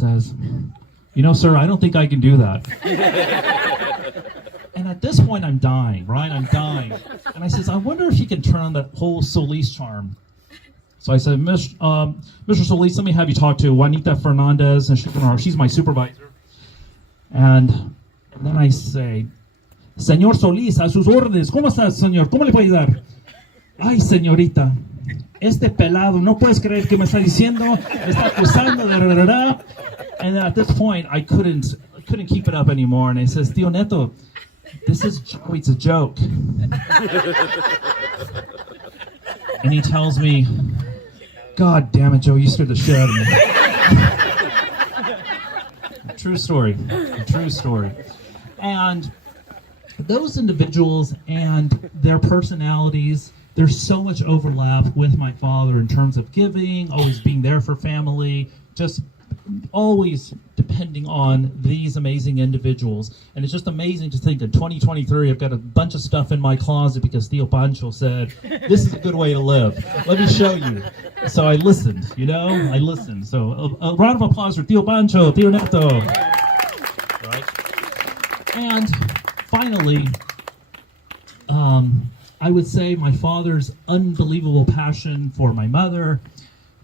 says, sir, I don't think I can do that. And at this point, I'm dying, right? I'm dying. And I says, I wonder if you can turn on that whole Solis charm. So I said, Mr. Solis, let me have you talk to Juanita Fernandez, and she's my supervisor. And then I say, Señor Solis, a sus órdenes. ¿Cómo estás, señor? ¿Cómo le puedo ayudar? Ay, señorita, este pelado, no puedes creer que me está diciendo, me está acusando de... And at this point, I couldn't keep it up anymore. And I says, Tío Neto, it's a joke. And he tells me, God damn it, Joe, you scared the shit out of me. True story. And those individuals and their personalities, there's so much overlap with my father in terms of giving, always being there for family, just always depending on these amazing individuals. And it's just amazing to think in 2023 I've got a bunch of stuff in my closet because Tío Pancho said this is a good way to live, let me show you. So I listened. So a round of applause for Tío Pancho, Tío Neto. Right? And finally, I would say my father's unbelievable passion for my mother,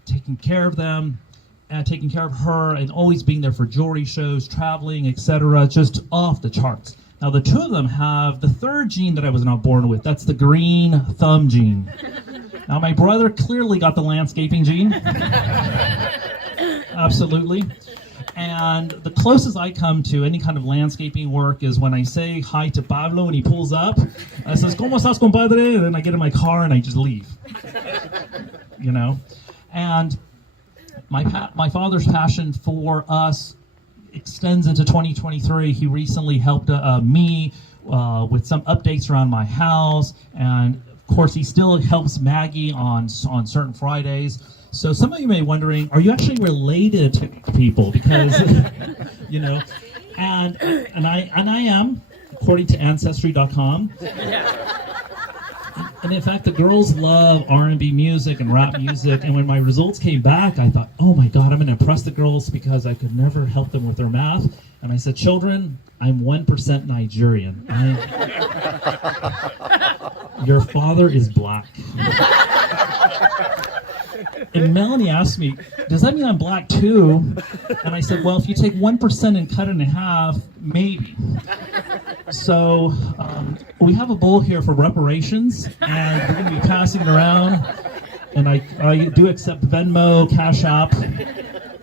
taking care of them, and taking care of her, and always being there for jewelry shows, traveling, etc., just off the charts. Now, the two of them have the third gene that I was not born with. That's the green thumb gene. Now, my brother clearly got the landscaping gene. Absolutely. And the closest I come to any kind of landscaping work is when I say hi to Pablo and he pulls up. I says, ¿Cómo estás, compadre? And then I get in my car and I just leave. And my father's passion for us extends into 2023. He recently helped me with some updates around my house, and of course he still helps Maggie on certain Fridays. So some of you may be wondering, are you actually related to people? Because and I am, according to Ancestry.com. And in fact, the girls love R&B music and rap music. And when my results came back, I thought, oh my God, I'm going to impress the girls because I could never help them with their math. And I said, children, I'm 1% Nigerian. Your father is black. And Melanie asked me, does that mean I'm black too? And I said, well, if you take 1% and cut it in half, maybe. So we have a bowl here for reparations, and we're going to be passing it around. And I do accept Venmo, Cash App,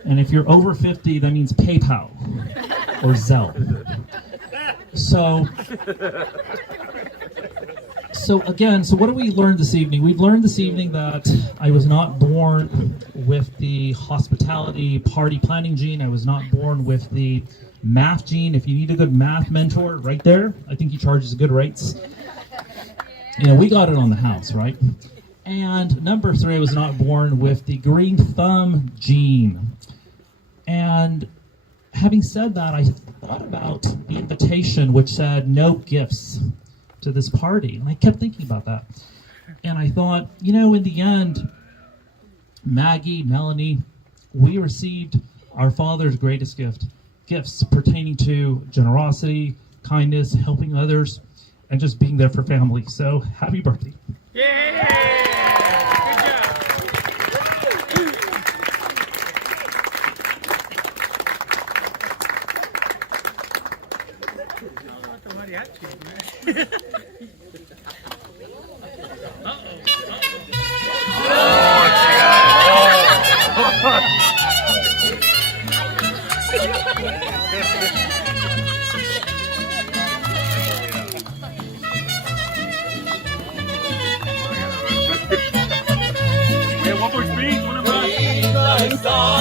and if you're over 50, that means PayPal or Zelle. So what have we learned this evening? We've learned this evening that I was not born with the hospitality party planning gene. I was not born with the math gene. If you need a good math mentor, right there, I think he charges good rates. We got it on the house, right? And number 3, I was not born with the green thumb gene. And having said that, I thought about the invitation which said no gifts to this party. And I kept thinking about that. And I thought, in the end, Maggie, Melanie, we received our Father's greatest gifts pertaining to generosity, kindness, helping others, and just being there for family. So, happy birthday. Yeah! Good job. One more speech, one more.